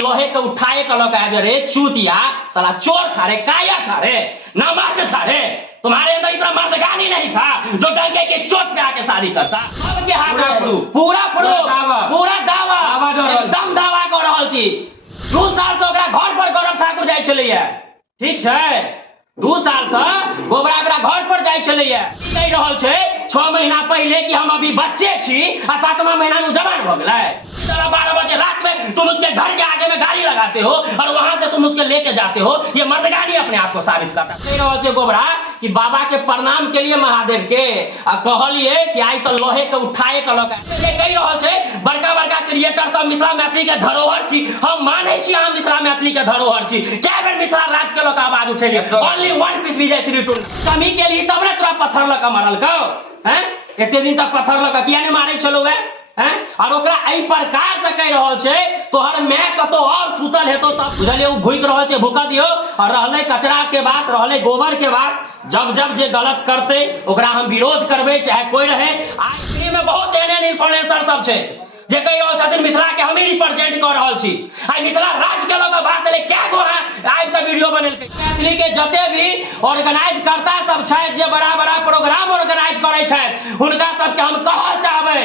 लोहे के उठाए के लोग आए रे चूतिया साला चोर था रे काया था रे ना मर्द था रे तुम्हारे अंदर इतना मर्दगानी नहीं था जो डंके के चोट पे आके शादी करता सबके हाथ पूरा दावा एकदम दावा कर रहल छी 2 साल से ओकरा घर पर गौरव ठाकुर जाय छलैया ठीक छै 2 साल से गोबरा ओकरा घर पर जाय छलैया कहि रहल छै 6 महीना पहले कि हम अभी बच्चे छी आ 7वां महीना में जवान भ गेलै 12 बजे रात में तुम उसके घर के आगे में गाड़ी लगाते हो और वहां से तुम उसके लेके जाते हो ये मर्दगानी अपने आप को साबित करता कहि रहल छै गोबरा कि बाबा के प्रणाम के लिए महादेव के आ कहलिए कि आई तो लोहे के उठाए के लगा कहि रहल छै बड़का बड़का क्रिएटर सब मिथिला मैथिली के धरोहर छी हम मानै छी अहाँ मिथिला मैथिली के धरोहर छी कै बेर मिथिला राज के लोग आवाज उठेलिए ओनली वन पीस विजय श्री टून कमी के लिए तब ने तोरा पत्थर लगा मारल कौ हैं एते दिन तक पत्थर लगा किया नहीं मारे छलो हैं और ओकरा एहि प्रकार से कहि रहल छै तोहर मैं कतो और सुतल हेतो तब बुझलिए उ भूख रहल छै भूका दियो और रहले कचरा के बात रहले गोबर के बात जब जब जे गलत करते ओकरा हम विरोध करबे चाहे कोई रहे आज में बहुत एहन इन्फ्लुएंसर सब छै जे कहि रहल छथिन मिथिला के हम ही रिप्रेजेंट कर रहल छी आ मिथिला राज के लोग बात ले क्या गो आज तक वीडियो बनेलकै मैथिली के जते भी ऑर्गेनाइज करता सब छै जे बड़ा बड़ा प्रोग्राम ऑर्गेनाइज करै छै हुनका सबके हम कहऽ चाहबै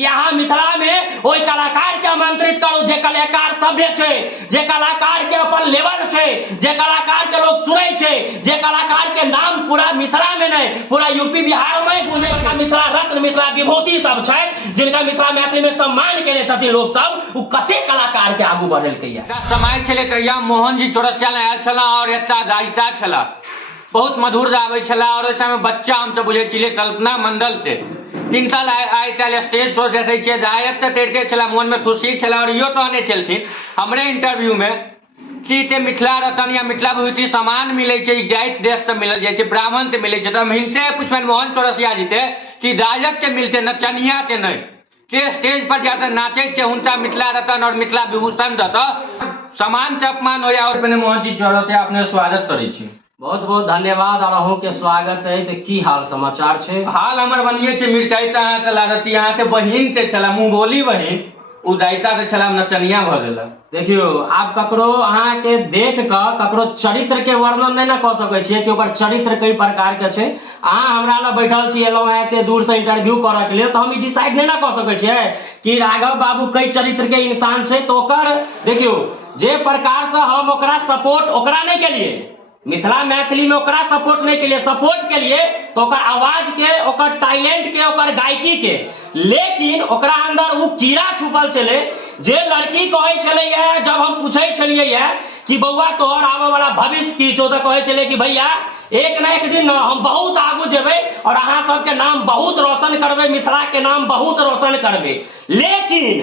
कि अहाँ मिथिला में ओई कलाकार के आमंत्रित करू जे कलाकार सभ्य छै जे कलाकार के अपन लेवल छै जे कलाकार के लोग सुनै छै जे कलाकार के नाम पूरा मिथिला में नहीं पूरा यूपी बिहार में घूमे का मिथिला रत्न मिथिला विभूति सब छै जिनका मिथिला मैथिली में सम्मान केने छथिन लोग सब उ कते कलाकार के आगू बढ़ेलकै या समय छले तहिया मोहन जी चौरसिया में आयल छला और एकटा गायिका छला बहुत मधुर गाबै छला और ओइ समय बच्चा हम सब बुझै छिले कल्पना मंडल थे तिनका आइ काल्हि स्टेज शो देखै छियै गायक तऽ करिते छला मोन में खुशी छला और इहो कहने छलखिन हमरे इंटरव्यू में कि ते मिथिला रत्न या मिथिला विभूति सामान मिलै छै जाति देश तऽ मिलल जाइ छै ब्राह्मण तऽ मिलै छै तऽ हम हिनते पुछबनि मोहन चौरसिया जी ते कि गायक के मिलते नचनिया के नहीं के स्टेज पर जाकर नाचे छै हुनका मिथिला रत्न और मिथिला विभूषण दऽ समान से अपमान हो या और अपने मोहन जी चौरसिया अपने स्वागत करै छी बहुत बहुत धन्यवाद और अहूँ के स्वागत है तो की हाल समाचार छे हाल हमर बनिए छै मिर्चाई त अहाँ चला रहती अहाँ के बहिन के चला मुंह बोली बहिन उदायता से चला नचनिया भ गेल देखियो आप ककरो अहाँ के देख क ककरो चरित्र के वर्णन नहीं ना क सकै छियै कि ओकर चरित्र कई प्रकार के छै अहाँ हमरा ल बैठल छी एलो है एते दूर से इंटरव्यू करऽ के लिए तो हम ई डिसाइड नहीं ना क सकै छियै कि राघव बाबू कई चरित्र के इंसान छै तो ओकर देखियो जे प्रकार से हम ओकरा सपोर्ट ओकरा नहीं केलिए मिथिला मैथिली में ओकरा सपोर्ट नहीं के लिए सपोर्ट के लिए तो ओकर आवाज के ओकर टैलेंट के ओकर गायकी के लेकिन ओकरा अंदर वो कीड़ा छुपल छले जे लड़की कहे छले जब हम पूछे छलिए कि बउआ तोहर आवे वाला भविष्य की छौ तो कहे छले कि भैया एक न एक दिन हम बहुत आगू जेबै और अहाँ सबके नाम बहुत रोशन करबै मिथिला के नाम बहुत रोशन करबै लेकिन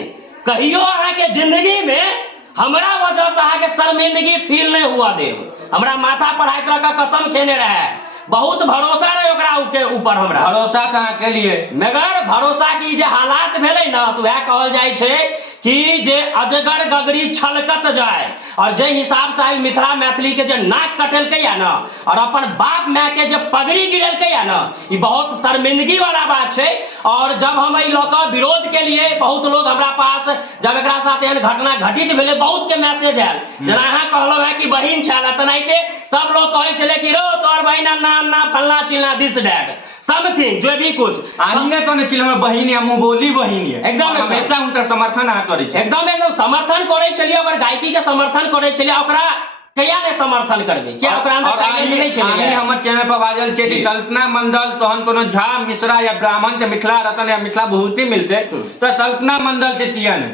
कहियो अहाँ के जिंदगी में हमरा वजह से अहाँ के शर्मिंदगी फील नहीं हुआ देव हमरा माथा पर हाथ रख कसम खेने रहे बहुत भरोसा रहे ओकरा के ऊपर हमरा भरोसा कहाँ के लिए मगर भरोसा की जे हालात भेलै ना तो वह कहल जाय छै कि जे अजगर गगरी छलकत जाए और जे हिसाब से आई मिथिला मैथिली के जे नाक कटेलकै या ना और अपन बाप माय के जे पगड़ी गिरेलकै या ना ई बहुत शर्मिंदगी वाला बात छै और जब हम ई लोग विरोध के लिए बहुत लोग हमरा पास जब एकरा साथ एहन घटना घटित भेलै बहुत के मैसेज आयल जेना अहाँ कहलो है कि बहिन छल तनाहिते सब लोग कहै छले कि रो तोर बहिन नाम ना फलना चिलना दिस डैट समथिंग जो भी कुछ आने तो नहीं चिल बहिन या मुंह बोली बहिन है एकदम हमेशा उनका समर्थन आ करै छै एकदम समर्थन करे छलिए ओकर गायकी के समर्थन करे छलिए ओकरा कहिया ने समर्थन करबे क्या ओकरा अंदर टैलेंट नहीं छलिए हमर चैनल पर बाजल छै कि कल्पना मंडल तहन कोनो झा मिश्रा या ब्राह्मण के मिथिला रत्न या मिथिला विभूति मिलते तो कल्पना मंडल से किया ने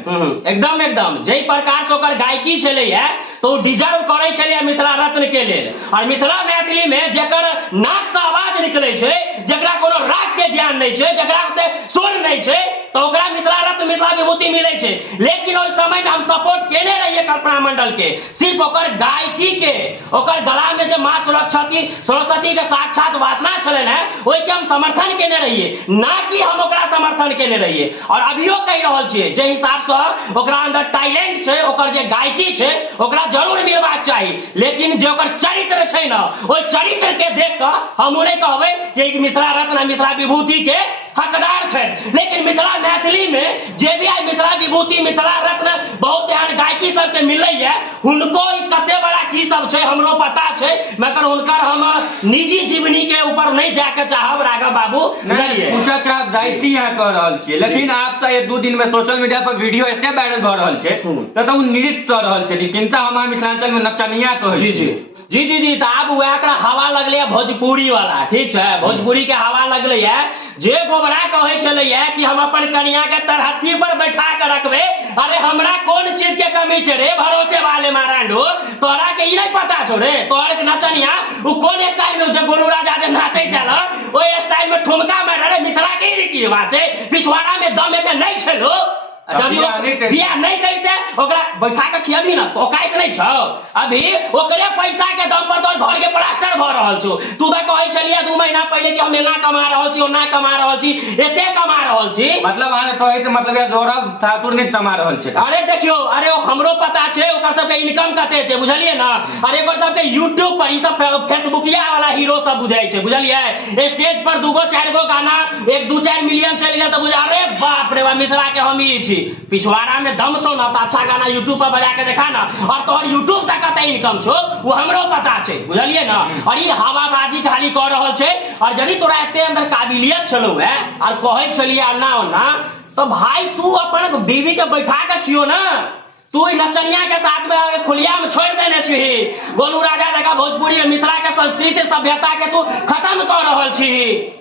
एकदम जई प्रकार से ओकर गायकी छले तो डिजर्व करे छले मिथिला रत्न के लेल और मिथिला मैथिली में जेकर नाक से आवाज निकले छै जेकरा कोनो राग के ज्ञान नहीं छै जेकरा ओते सुर नहीं छै तो ओकरा मिथिला रत्न मिथिला विभूति मिले छै लेकिन ओइ समय में हम सपोर्ट केने रहिए कल्पना मंडल के सिर्फ ओकर गायकी के ओकर गला में जे मां सरस्वती के साक्षात वासना छले ने ओइ के हम समर्थन केने रहिए ना कि हम ओकरा समर्थन केने रहिए और अभियो कहि रहल छियै जे हिसाब से ओकरा अंदर टैलेंट छै ओकर जे गायकी छै ओकरा जरूर मिलबाक चाही लेकिन जे ओकर चरित्र छै ना ओइ चरित्र के देख क हम नहि कहबै कि मिथिला रत्न मिथिला विभूति के हकदार छे। लेकिन मिथिला मैथिली में जे भी आई मिथिला विभूति मिथिला रत्न बहुत एहन गायकी सबके मिलै है, हुनको ई कते बड़ा की सब छै हमरो पता छै, मगर हुनकर हम निजी जीवनी के ऊपर नहीं जाके चाहब राघव बाबू। पूछा कि आप गायकी यहाँ कर रहल छियै, लेकिन आप तो एक दू दिन में सोशल मीडिया पर वीडियो एते वायरल भ रहल छै तो उ नृत्य कर रहल छै, किंता हमार मिथिलांचल में नचनिया कहै जी जी जी जी जी। तो आब वह हवा लगले भोजपुरी वाला, ठीक है, भोजपुरी के हवा लगले है। जे गोबरा कहे चले कि हम अपन कन्या के तरहथी पर बैठा के रखबे, अरे हमरा कौन चीज के कमी छे रे भरोसे वाले मारांडो, तोरा के ई नहीं पता छो रे तोहर के नचनिया उ कौन स्टाइल में जो गोलू राजा जे नाचे चल ओए स्टाइल में ठुमका मार रे मिथिला के रीति रिवाज से पिछवाड़ा में दम एते नहीं छलो। जदि बियाह नहीं करते ओकरा बैठा के खियाबी ना तो औकात नहीं छौ, अभी ओकरे पैसा के दम पर तोर घर के प्लास्टर भ रहल छौ। तू तो कहै छलिया 2 महीना पहले कि हम एना कमा रहल छी ओना कमा रहल छी, एते कमा रहल छी, मतलब आने कहै के मतलब या गौरव ठाकुर ने कमा रहल छै। अरे देखियो, अरे हमरो पता छै ओकर सब के इनकम कते छै, बुझलिए ना। अरे ओकर सब के YouTube पर ई सब फेसबुकिया वाला हीरो सब बुझाई छै, बुझलिए। स्टेज पर 2 गो 4 गो गाना 1-2-4 मिलियन चल गया तो बुझा, अरे बाप रे बाप मिथिला के हम ही छी। पिछवाड़ा में दम छो ना तो अच्छा गाना यूट्यूब पर बजा के देखा ना, और तोहर यूट्यूब से कते इनकम छो वो हमरो पता छै, बुझलिए ना। और ये हवाबाजी खाली कर रहल छै, और यदि तोरा एते अंदर काबिलियत छलो है और कहै छलिए अन्ना ओन्ना, तो भाई तू अपन बीवी के बैठा के खियो ना। तू नचनिया के साथ में खुलिया में छोड़ देने छी, गोलू राजा जगह भोजपुरी में मिथिला के संस्कृति सभ्यता के तू खत्म कर रहल छी,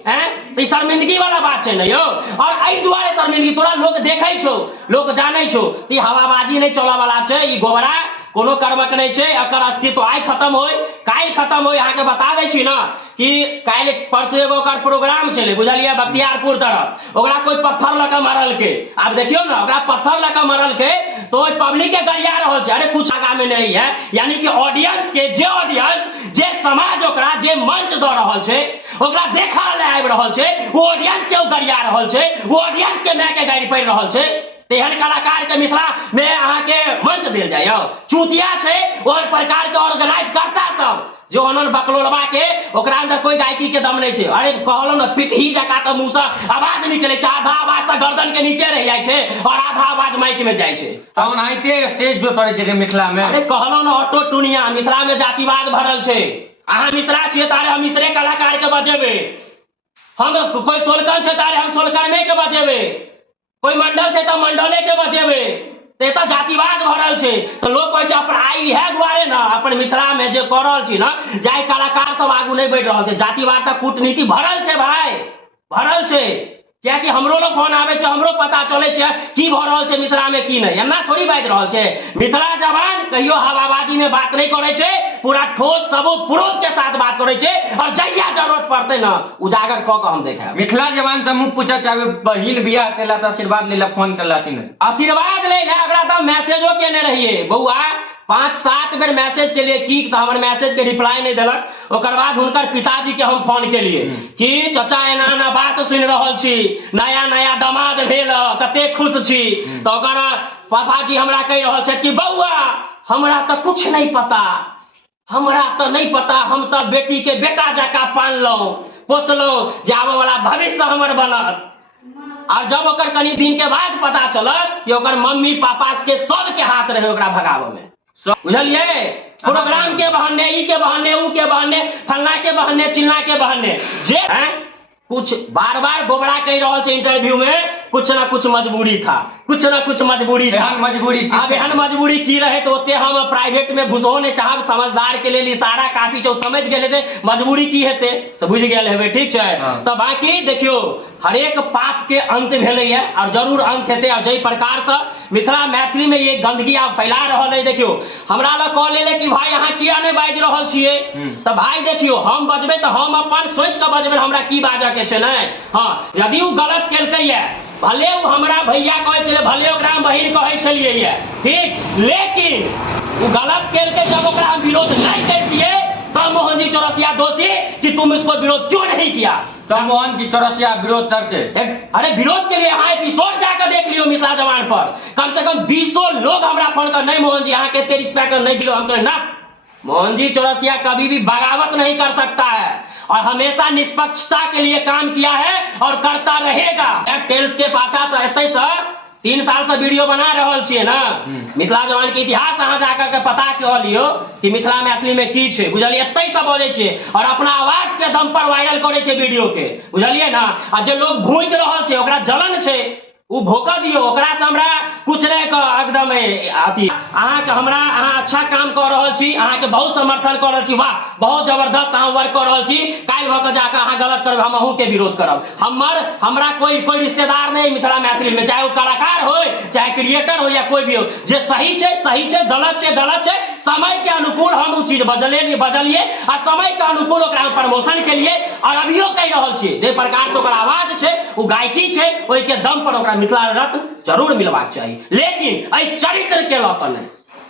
हैं? तो शर्मिंदगी वाला बात छै न यो। और एहि दुआरे शर्मिंदगी तोरा लोग देखे छो, लोग जाने छो, तो हवाबाजी नहीं चला वाला छै। ई गोबरा कोनो कर्मक नहीं छै, एकर अस्तित्व आइ खत्म होय काल्हि खत्म होय। अहाँ के बता दै छी ना कि काल्हि परसू एगो ओकर प्रोग्राम छलै, बुझलिए, बख्तियारपुर तरफ। ओकरा कोई पत्थर लगा मारल के, आब देखियो ना ओकरा पत्थर लगा मारल के तो पब्लिक के गरिया रहल छै। अरे कुछ आगा में नहीं है, यानी कि ऑडियंस के जे ऑडियंस जे समाज ओकरा जे मंच द रहल छै ओकरा देखा ले आबि रहल छै, वो ऑडियंस के गरिया रहल छै, वो ऑडियंस के माय के गाड़ी पड़ रहल छै। एहन कलाकार के मिथिला में अहाँ के मंच देल जाय, चूतिया छै ओहन प्रकार के ऑर्गेनाइज करता सब जो अनन बकलोलबा के ओकरा अंदर कोई गायकी के दम नहीं छै। अरे कहलो ना पिटही जका त मुंह से आवाज निकले छै, आधा आवाज त गर्दन के नीचे रह जाय छै और आधा आवाज माइक में जाय छै। तहन आइते स्टेज जो करे छै मिथिला में, अरे कहलो ना ऑटो टूनिया मिथिला में जातिवाद भरल छै। अहाँ मिश्रा छियै तारे हम मिश्रे कलाकार के बजेबे, हम कोई सोलकन छै तारे हम सोलकन के बजेबे, कोई मंडल छै तो मंडले के बजेबे। तो जातिवाद भरल छै तो लोग कहै छै अपन आई है दुआरे ना अपन मिथिला में जे कर रहल छी ना जाय कलाकार सब आगू नहीं बढ़ रहल छै। जातिवाद का कूटनीति भरल छै भाई, भरल छै। क्या कि हमरो लोग फोन आवे छै, हमरो पता चले छै की भ रहल छै मिथिला में की नहीं, एना थोड़ी बात रहल छै। मिथिला जवान कहियो हवाबाजी में बात नहीं करे छै, पूरा ठोस सबूत प्रूफ के साथ बात करे छै, और जहिया जरूरत पड़ते ना उजागर क के हम देखाब। मिथिला जवान से मुख पूछा चाहे बहिन बियाह केला त आशीर्वाद लेला फोन केला कि नहीं? आशीर्वाद ले अगला तो मैसेजो केने रहिए बउआ 5-7 बेर मैसेज के लिए की तो हमर मैसेज के रिप्लाई नहीं देलक। ओकर बाद हुनकर पिताजी के हम फोन के लिए कि चाचा एना एना बात सुन रहल छी, नया नया दामाद भेल कते खुश छी। तो ओकर पापाजी हमरा कह रहल छै कि बउआ हमरा तो कुछ नहीं पता, हमरा तो नहीं पता, हम तो बेटी के बेटा जका पाललो पोसलो जे आबे वाला भविष्य हमर बनत। और जब ओकर कनी दिन के बाद पता चलत कि ओकर मम्मी पापा के सब के हाथ रहे ओकरा भगावे में, बुझलिए, प्रोग्राम के बहाने, ई के बहाने, ऊ के बहाने, फलना के बहाने, चिल्ला के बहाने, जे कुछ बार बार गोबरा कह रहा है इंटरव्यू में कुछ ना कुछ मजबूरी था, कुछ ना कुछ मजबूरी था। मजबूरी अब एहन मजबूरी की रहे तो ओते हम प्राइवेट में घुसो ने चाहब, समझदार के लिए इशारा काफी जो समझ गए थे मजबूरी की हेते से बुझ गए हेबे, ठीक है। तो बाकी देखियो हरेक पाप के अंत भेले है और जरूर अंत हेते, और जई प्रकार से मिथिला मैथिली में ये गंदगी आप फैला रहल है। देखियो हमरा लग कॉल एले कि भाई अहाँ किया नहीं बाज रहल छिए, तो भाई देखियो हम बजबे तो हम अपन सोच के बजबे, हमरा की बाजा के छै नहीं। हाँ यदि उ गलत केलकै है भले उ हमरा भैया कहै छले, भले ओकरा हम बहिन कहै छलिए है, ठीक, लेकिन उ गलत केलकै जब ओकरा हम विरोध नहीं करतिए तब मोहन जी चौरसिया दोषी कि तुम इसको विरोध क्यों नहीं किया। तब मोहन जी चौरसिया विरोध करते, अरे विरोध के लिए यहाँ एपिसोड जाकर देख लियो मिथिला जवान पर, कम से कम 200 लोग हमरा फोन कर, नहीं मोहन जी यहाँ के रिस्पेक्ट नहीं दिलो। हम कहे ना, मोहन जी चौरसिया कभी भी बगावत नहीं कर सकता है, और हमेशा निष्पक्षता के लिए काम किया है और करता रहेगा। टेल्स के पाछा से 3 साल से वीडियो बना रहल छियै ना, मिथिला जवान के इतिहास अहाँ जाकर के पता कऽ लियौ कि मिथिला मैथिली में की छै, बुझलियै? एतै से बजै छियै और अपना आवाज के दम पर वायरल करे छै वीडियो के, बुझलियै ना? आ जे लोग भूकि रहल छै ओकरा जलन छै, उ भोका दियो, ओकरा से हमरा कुछ नहीं एकदम अथी अहाँ के हमरा अहाँ अच्छा काम कर रहल छी, अहाँ के बहुत समर्थन कर रहल छी, वाह बहुत जबरदस्त अहाँ वर्क कर रहल छी। काल्हि भऽ के जाकर अहाँ गलत करब, हम अहूँ के विरोध करब। हमरा कोई रिश्तेदार नहीं मिथिला मैथिली में, चाहे वो कलाकार हो चाहे क्रिएटर हो या कोई भी हो, जे सही छै, गलत छै, समय के अनुकूल हम उ चीज बजलिए आ समय के अनुकूल ओकरा प्रमोशन के लिए और अभियो कहि रहल छियै जे प्रकार से ओकर आवाज छै, वो गायकी छै, ओहि के दम पर ओकरा मिथिला रत्न जरूर मिलबाक चाही। लेकिन एहि चरित्र के लऽ कऽ नहीं,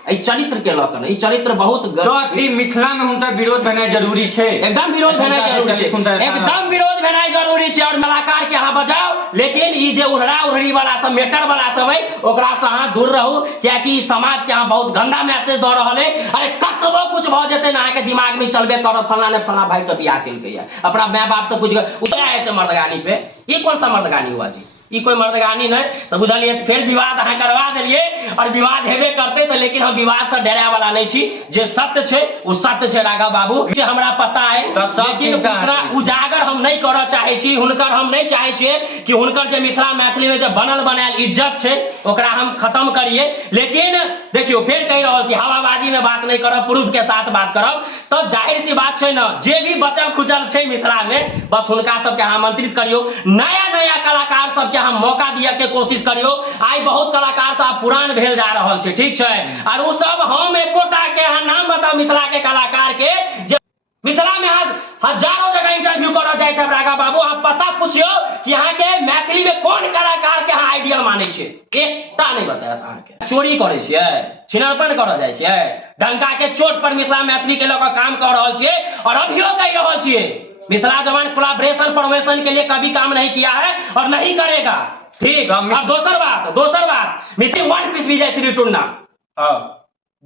ई चरित्र बहुत मिथिला में हुनकर विरोध भेनाइ जरूरी छै, एकदम विरोध भेनाइ जरूरी छै, एकदम विरोध भेनाइ जरूरी छै। और कलाकार के अहाँ बजाओ, लेकिन ई जे उड़रा उड़री वाला सब मेटर वाला सब है ओकरा से अहाँ दूर रहू, कियाकि ई समाज के अहाँ बहुत गंदा मैसेज दऽ रहल है। अरे कतबो कुछ भऽ जेतै ना, अहाँ के दिमाग में चलबे करत फलाना ने फलाना भाई के बियाह केलकै है, अपना माय बाप से पूछ के उतरा ऐसे मर्दगानी पे, ये कौन सा मर्दगानी हुआ जी? ई कोई मर्दगानी नहीं, तो बुझलिए फिर विवाद अहाँ करवा देलिए और विवाद हेबे करते तो, लेकिन हम विवाद से डरे वाला नहीं छी। जे सत्य छै वो सत्य छै राघव बाबू, जे हमरा पता है, लेकिन ओकरा उजागर हम नहीं करऽ चाहे छी। हुनकर हम नहीं चाहे छियै कि हुनकर जे मिथिला मैथिली में जे बनल बनायल इज्जत छै ओकरा हम खत्म करिए। लेकिन देखियो फिर कहि रहल छी, हवाबाजी में बात नहीं करब, प्रूफ के साथ बात करब। तो जाहिर सी बात छै ना, जे भी बचल खुचल छै मिथिला में, बस हुनका सबके आमंत्रित करियो, नया कलाकार सबके हम मौका दिया के कोशिश करियो। आई बहुत कलाकार साहब पुरान भेल जा रहल छै, ठीक छै, और वो सब हम एकोटा के अहाँ नाम बताओ मिथिला के कलाकार के जे मिथिला में हजारों जगह इंटरव्यू करऽ जाए थे राघव बाबू, आप पता पूछियो कि यहाँ के मैथिली में कौन कलाकार के अहाँ आइडियल माने छियै, एकटा नहीं बतायत अहाँ के। चोरी करे छियै, छिनरपन करऽ जाए छियै, डंका के चोट पर मिथिला मैथिली के लऽ कऽ काम कर रहल छियै और अभियो कहि रहल छियै मिथिला जवान कोलैबोरेशन प्रमोशन के लिए कभी काम नहीं किया है और नहीं करेगा, ठीक। और दोसर बात मिथिला वन पीस विजय श्री टुन्ना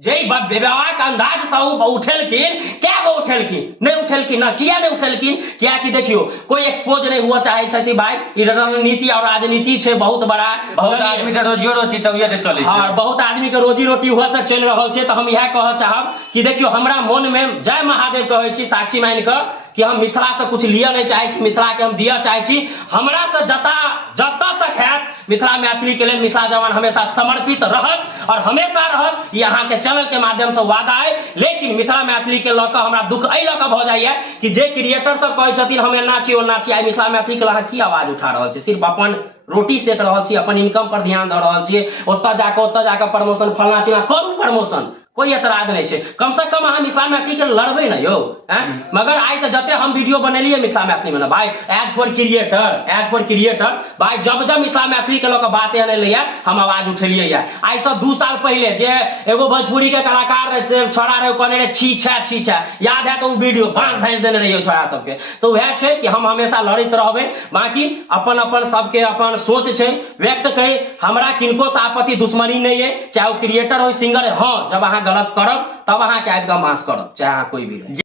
जय व्यवहार अंदाज से उठेलखिन, क्या वो उठेलखिन नहीं उठेलखिन ना, किया नहीं उठेलखिन? क्या कि देखियो कोई एक्सपोज नहीं हुआ चाहे छथि भाई, ई रणनीति और राजनीति छै बहुत बड़ा, बहुत आदमी के रोजी रोटी तबियत चले छै, हां बहुत आदमी के रोजी रोटी हुआ से चल रहल छै। तो हम यह कहऽ चाहब कि देखियो हमरा मन में जय महादेव कहै छी, साक्षी मान कऽ कि हम मिथिला से कुछ लिया नहीं चाहे छी, मिथिला के हम दिया चाहे छी। हमरा से जतऽ तक है मिथिला मैथिली के लिए मिथिला जवान हमेशा समर्पित रहत और हमेशा रहत, ये अहाँ के चैनल के माध्यम से वादा है। लेकिन मिथिला मैथिली के लऽ कऽ हमरा दुख एहि लऽ कऽ भऽ जाइए कि जे क्रिएटर सब कहै छथिन हम एना छी ओना छी, आइ मिथिला मैथिली के लऽ कऽ की आवाज उठा रहल छै? सिर्फ अपन रोटी सेक रहल छी, अपन इनकम पर ध्यान दऽ रहल छियै, ओतऽ जाकर प्रमोशन फलना चिलना करू, प्रमोशन कोई एतराज नहीं है। कम से कम अहाँ मिथिला मैथिली के लड़बे ना यो, मगर आई तो जते हम वीडियो बनेलिए मिथिला मैथिली में ना भाई, एज फॉर क्रिएटर भाई, जब मिथिला मैथिली के लोग बात एहन एलै हम आवाज उठेलिए या। आई से 2 साल पहले जे एगो भोजपुरी के कलाकार छोड़ा रहे कहने रहे छी छा, याद है तो वो वीडियो बांस भेज देने रहिए छोड़ा सबके। तो वह छै कि हम हमेशा लड़ित रहबे, बाकी अपन सबके अपन सोच छै व्यक्त कहे, हमरा किनको से आपत्ति दुश्मनी नहीं है, चाहे वो क्रिएटर हो सिंगर है। हाँ, जब अहाँ गलत करब तब अहाँ के आबि कऽ मास करब, चाहे अहाँ कोई भी रहे।